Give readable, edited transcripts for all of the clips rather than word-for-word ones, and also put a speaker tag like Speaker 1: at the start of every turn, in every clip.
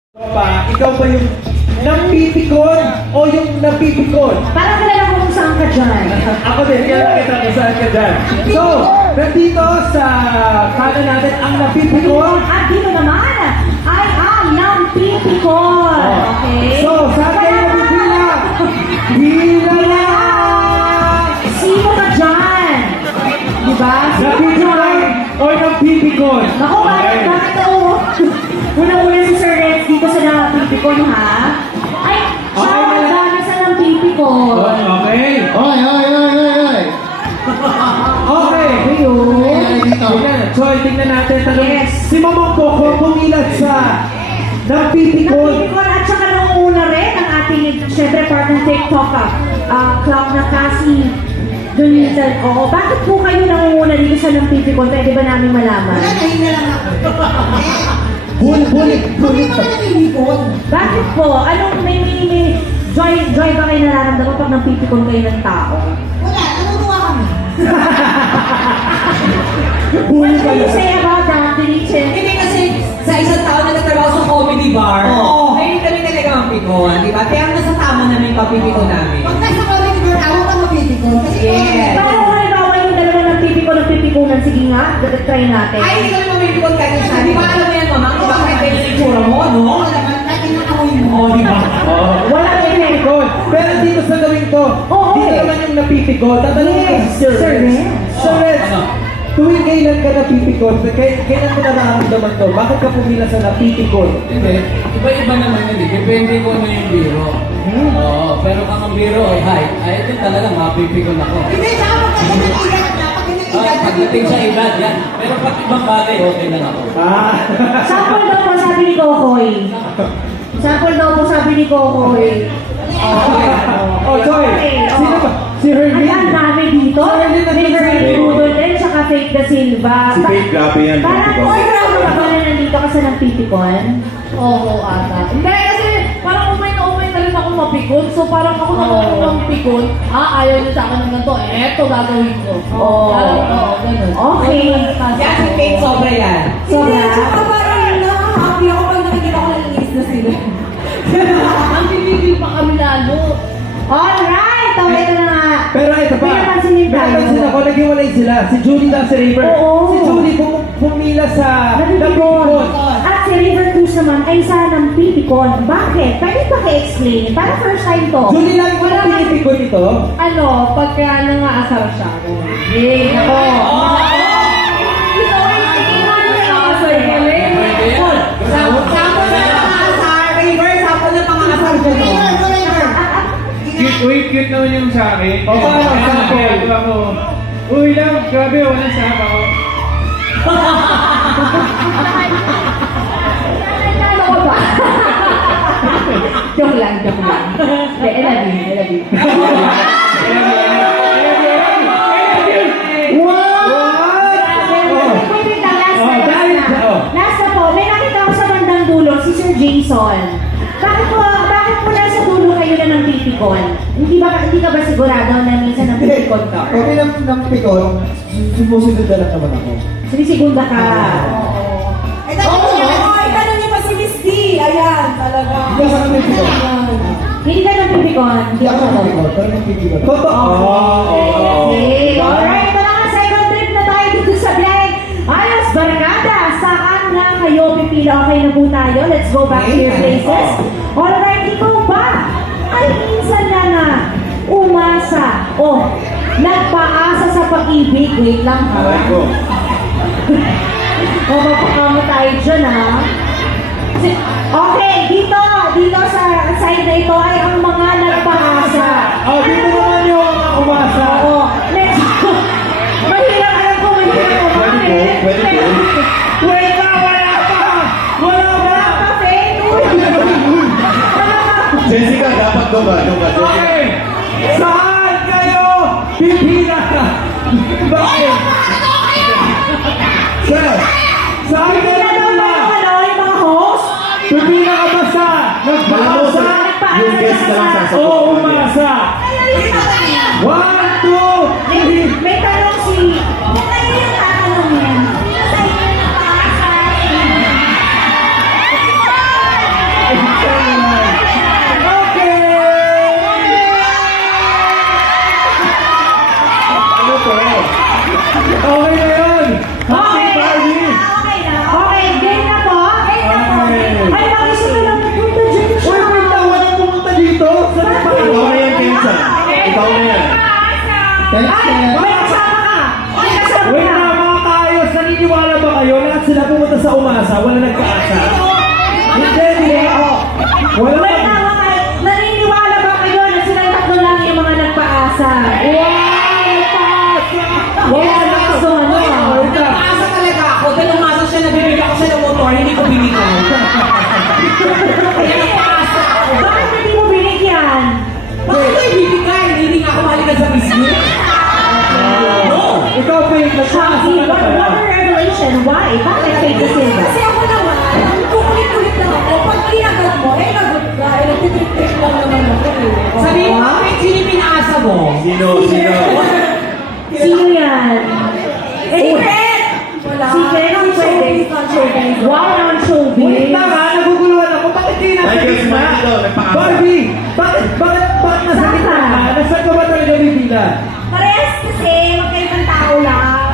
Speaker 1: Ikaw ba yung napipikon o yung napipikon?
Speaker 2: Parang kilala ko kung saan ka dyan.
Speaker 1: Ako din, kaya kita kung saan ka dyan. So, nandito sa kanan natin ang napipikon.
Speaker 2: At dito naman, ay ang nampipikon. Okay?
Speaker 1: So, saan kayo nabibilang? Bilang lang!
Speaker 2: Sino ka dyan? Diba? Sino ka
Speaker 1: Napipikon
Speaker 2: dyan?
Speaker 1: o napipikon?
Speaker 2: Naku, bakit ako? Unang-una si Sir Rex dito sa nampipikon, ha? Ay, siya
Speaker 1: Okay,
Speaker 2: ang gana sa nampipikon.
Speaker 1: Okay.
Speaker 3: Oy!
Speaker 1: Okay.
Speaker 3: Ay, dito.
Speaker 1: Tingnan, Choy, tingnan natin. Tanong,
Speaker 2: Yes.
Speaker 1: si Mamang Coco pumilat sa napipikon.
Speaker 2: Nampipikon at saka nung una rin ang ating, syempre, part ng TikTok club na kasi doon sa, oo, bakit po kayo nangunguna dito sa nampipikon? Pwede ba namin malaman?
Speaker 4: Nahinga lang ako.
Speaker 3: Bulit.
Speaker 4: Bakit naman nalilipon?
Speaker 2: Bakit po? Anong may joy ba kayo nararamdaman pag nampipikon kayo ng tao?
Speaker 4: Wala, natutuwa kami.
Speaker 2: What can you say about that, Denise?
Speaker 5: Hindi kasi sa isang taon na nagtrabaho sa comedy bar, ngayon kami talaga ang pikon, di ba? Kaya nasa tama namin yung papipiko namin.
Speaker 4: Pag nasa comedy bar, ako ka mapipikon. Kasi
Speaker 5: Yes.
Speaker 2: Paano kung halimbawa yung dalawa nagpipikunan? Sige nga, try natin.
Speaker 5: Ay, hindi kami mamipikon kahit isa. Di ba alam mo yan, mamang? Di ba kahit ganyan yung itsura mo, no?
Speaker 4: wala naman, kahit inakamoy mo.
Speaker 5: Oo, di ba?
Speaker 1: Wala napipikon. Pero dito sa gawin ko,
Speaker 2: Oo.
Speaker 1: dito naman yung napipikon. Tatanungin ko si Sir
Speaker 2: Sir
Speaker 1: Rex.
Speaker 2: Rex.
Speaker 1: Sir Rex, tuwing kailan ka napipikon? Kailan mo nararamdaman to? Bakit ka pumila sa napipikon?
Speaker 6: Hindi. Iba-iba naman yun eh. Depende kung ano yung biro. Oo. Pero kung ang biro ay height, ay ito talaga mapipikon ako.
Speaker 4: Hindi, saka pagdating ng edad, pagdating ng edad,
Speaker 6: Pagdating sa edad, yan. Pero pag ibang bagay, okay lang ako.
Speaker 1: Ah.
Speaker 2: Sample daw po sabi ni Kokoy. Sample daw po sabi ni Kokoy.
Speaker 1: Oh, Joy. Sino ba? Si Hermine.
Speaker 2: Ay, ang dami dito.
Speaker 1: Hermine na
Speaker 2: May Hermine Budol din, saka Faith Da Silva.
Speaker 3: Si Faith, grabe yan.
Speaker 2: Parang
Speaker 3: Faith Da
Speaker 2: oy, grabe ka ba na nandito ka sa nampipikon?
Speaker 7: Oo, ata. Hindi, kasi parang umay na umay na rin ako mapikon. So parang ako naman pikon. Ayaw niyo sa akin ng ganito. Eto gagawin ko.
Speaker 2: Oo.
Speaker 7: Oo, ganun.
Speaker 2: Okay.
Speaker 5: Yan si Kate, sobra yan.
Speaker 4: hindi,
Speaker 2: Sobra.
Speaker 4: saka parang nakaka-happy ako pag nakikita ko ng inis na sila.
Speaker 7: Ang bibigil pa kami lalo.
Speaker 2: Alright! Okay na nga.
Speaker 1: Pero ito pa,
Speaker 2: May napansinin tayo.
Speaker 1: napansin ako, naghiwalay sila. Si Julie na si River.
Speaker 2: Oo.
Speaker 1: Si Julie pumila sa
Speaker 2: Napipikon. At si River Cruz naman ay sa nampipikon. Bakit? Pwede ba ka-explain? Para first time to.
Speaker 1: Julie, lagi mo na pinipikon ito?
Speaker 7: Ano, pagka nangaasar siya.
Speaker 2: Yay! Ako.
Speaker 5: Sample na pangasar, River, sample na pangasar dyan.
Speaker 4: River, go River.
Speaker 8: Cute naman yung sa akin.
Speaker 1: O, paano? Sample.
Speaker 8: Kaya ako, uy love, grabe, walang sabaw.
Speaker 2: Ano ka ba? Joke lang. I love you. Wait lang, last na po. May nakita ko sa bandang dulo, si Sir Jason. Bakit po nasa dulo kayo na ng pipikon? Hindi ka ba sigurado na minsan ng pipikon ka?
Speaker 3: Okay ng pikon, sumusunod na lang naman ako.
Speaker 2: Sinisigunda ka.
Speaker 4: Itanong niyo pa si Miss D. Ayan, talaga.
Speaker 3: Hindi ako ng pikon.
Speaker 2: Hindi ka ng pipikon.
Speaker 3: Hindi ako ng pikon, pero ng pikon.
Speaker 1: Totoo.
Speaker 2: Okay. Alright, tara nga, second trip na tayo dito sa Blank. Ayos, barkada. Saan nga kayo pipila? Okay na po tayo. Let's go back to your places. Alright, ikaw ba? Ay, minsan na umasa. Nagpaasa sa pag-ibig. Wait lang ha. Mapapakama tayo dyan ha. Okay, dito sa side na ito ay ang mga nagpaasa.
Speaker 1: Oh, dito naman yung umasa.
Speaker 2: Oo. Medyo, mahirap alam ko, mahirap kumain.
Speaker 3: Pwede po.
Speaker 1: Wait na, wala pa! Wala pa!
Speaker 3: Jessica, dapat doon ba?
Speaker 1: Okay! Saan kayo pipila? Bakit? Sir, saan kayo
Speaker 2: Pipila daw ba
Speaker 1: pipila?
Speaker 2: yung mga host?
Speaker 1: Pipila ka ba sa nagpaasa
Speaker 3: Yung guest na lang sasagot.
Speaker 1: o umasa? One, two, three.
Speaker 2: May tanong si... Kayo yung tatanong yan. Sino sa inyo nagpaasa?
Speaker 1: naniniwala ba kayo? Lahat sila pumunta sa umasa, wala nagkaasa? Hindi. Wala
Speaker 2: Wait
Speaker 1: ba?
Speaker 2: lang, naniniwala ba kayo na silang tatlo lang yung mga nagpaasa? Wala na gusto ano.
Speaker 5: Nagpaasa talaga ako. Dahil umasa siya, nabibigyan ko siya ng motor, hindi ko binigyan. Kaya nagpaasa ako.
Speaker 2: Bakit hindi mo binigyan?
Speaker 5: Bakit ko ibibigay? Hindi nga ako mahalikan sa business.
Speaker 1: Ikaw, Faith, nagkaasa
Speaker 2: Shopee,
Speaker 1: ka na
Speaker 2: what
Speaker 1: ba?
Speaker 2: a revelation? Why? Bakit Faith the Silva?
Speaker 4: Kasi ako naman, kukulit-kulit lang ako. Pag kinagat mo, nagot ka. Nagtitrip-trip lang naman ako.
Speaker 5: Sabi mo, bakit sino yung pinaasa mo?
Speaker 1: Sino?
Speaker 2: Sino yan?
Speaker 4: Secret! Wala.
Speaker 2: Secret? Ang pwede. Wow, ang showbiz.
Speaker 1: Wait lang ha, naguguluhan ako. Bakit di nasa gitna? Barbie, bakit nasa gitna ka? Nasaan ka ba talaga bibila?
Speaker 4: Parehas kasi, magkaibang tao lang.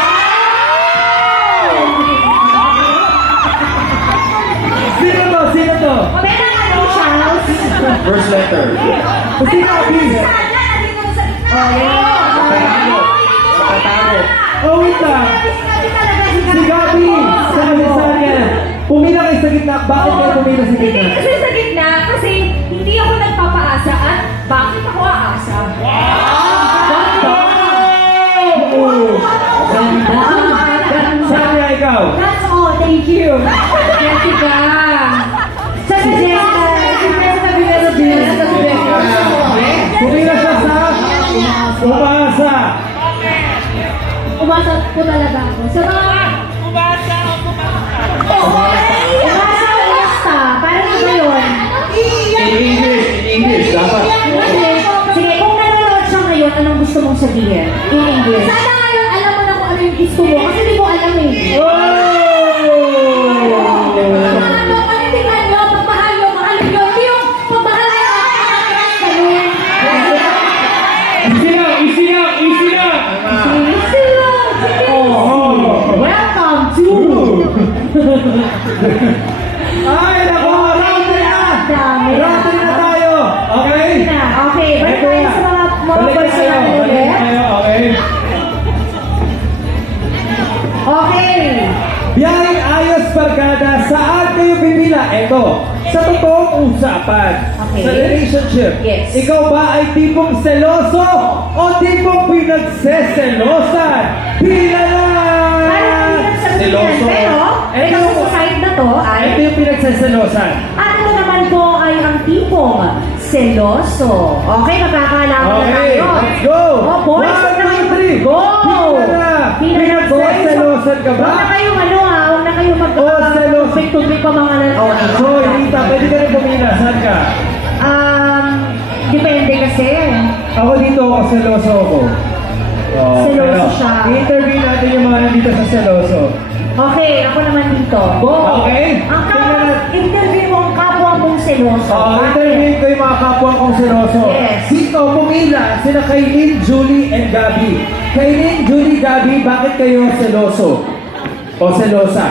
Speaker 1: Sino to?
Speaker 2: Pwede nga daw, Charles.
Speaker 3: First letter.
Speaker 1: Sino ang bibila?
Speaker 4: Nandito na sa gitna.
Speaker 1: Oh, wait lang. Si Gabi, sa Alisania. Pumila kayo sa gitna. Bakit kayo pumila sa
Speaker 4: Hindi
Speaker 1: gitna?
Speaker 4: kasi sa gitna, kasi hindi ako nagpapaasa at bakit ako aasa?
Speaker 1: Sanya, ikaw.
Speaker 2: That's all. Thank you. Jessica. Sa Jessica. Jessica Villarobel.
Speaker 1: Pumila siya sa umasa.
Speaker 2: Umasa po talaga ako. Sa mga... Umasa umasta. Parang iba yun.
Speaker 1: In English, dapat.
Speaker 2: Sige, kung nanonood siya ngayon, anong gusto mong sabihin? In English.
Speaker 4: Sana ngayon alam mo na kung ano yung gusto mo kasi di mo alam eh. Ano, panitignan nyo, pagmahal nyo, mahal nyo. Hindi yung pagmahal nyo,
Speaker 8: Easy lang.
Speaker 2: Welcome to...
Speaker 1: Ay, nako, round 3 na!
Speaker 2: Dami.
Speaker 1: Round 3 na tayo! Okay?
Speaker 2: Okay, balik tayo sa mga
Speaker 1: Balik
Speaker 2: boys
Speaker 1: tayo,
Speaker 2: natin
Speaker 1: balik
Speaker 2: ulit.
Speaker 1: tayo, okay?
Speaker 2: Okay.
Speaker 1: Biyaheng ayos barkada, saan kayo pipila? Eto, sa totoong usapan,
Speaker 2: Okay.
Speaker 1: sa relationship,
Speaker 2: Yes.
Speaker 1: ikaw ba ay tipong seloso o tipong pinagseselosan? Pila na!
Speaker 2: Parang hindi nagsasabihan, pero ito sa side na to ay...
Speaker 1: Ito yung pinagseselosan.
Speaker 2: At ito naman po ay ang tipong seloso. Okay, magkakalaman na
Speaker 1: Okay,
Speaker 2: tayo.
Speaker 1: let's go!
Speaker 2: Oh, boys,
Speaker 1: 1, 2, 3,
Speaker 2: go!
Speaker 1: Pila na!
Speaker 2: Pila na, boys.
Speaker 1: Pinagseselosan ka ba?
Speaker 2: Huwag na kayong ano ha, huwag na kayong mag...
Speaker 1: Oh, seloso.
Speaker 2: tubig-tubig pa mga lalaki.
Speaker 1: So, Rita, pwede ka rin pumila. Saan ka?
Speaker 2: Depende kasi.
Speaker 1: Ako dito, ako seloso ako. Oh,
Speaker 2: Seloso
Speaker 1: pero
Speaker 2: siya.
Speaker 1: I-interview natin yung mga nandito sa seloso.
Speaker 2: Okay, ako naman dito. Go!
Speaker 1: Okay.
Speaker 2: Ang kapwa, interview mo ang kapwa mong seloso.
Speaker 1: Interview ko yung mga kapwa kong seloso.
Speaker 2: Yes.
Speaker 1: Dito, pumila sila Kailin, Julie, and Gabi. Kailin, Julie, Gabi, bakit kayo seloso? O selosa?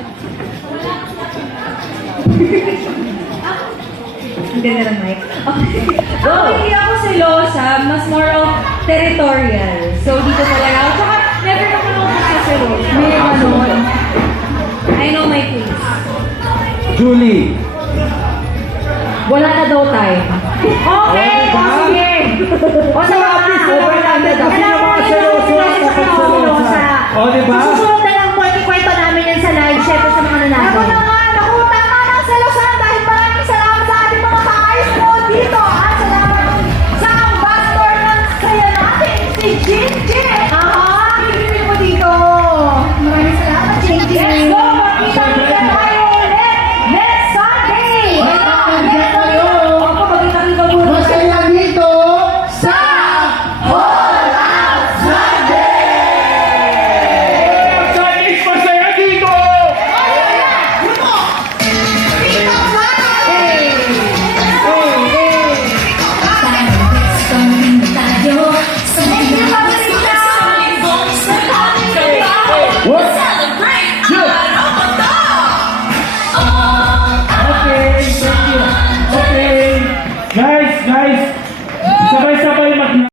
Speaker 4: Hindi na lang, Mike. Hindi ako selosa, mas more of territorial. So, dito talaga ako. Tsaka, never naman ako magsaselos. May ganun. I know my place.
Speaker 1: Julie.
Speaker 2: Wala na daw time. Okay,
Speaker 1: Oh, diba?
Speaker 2: sige. O sa
Speaker 1: Grabe, sobrang natin kasi yung mga seloso at kapag selosa. O, diba?
Speaker 2: Susunod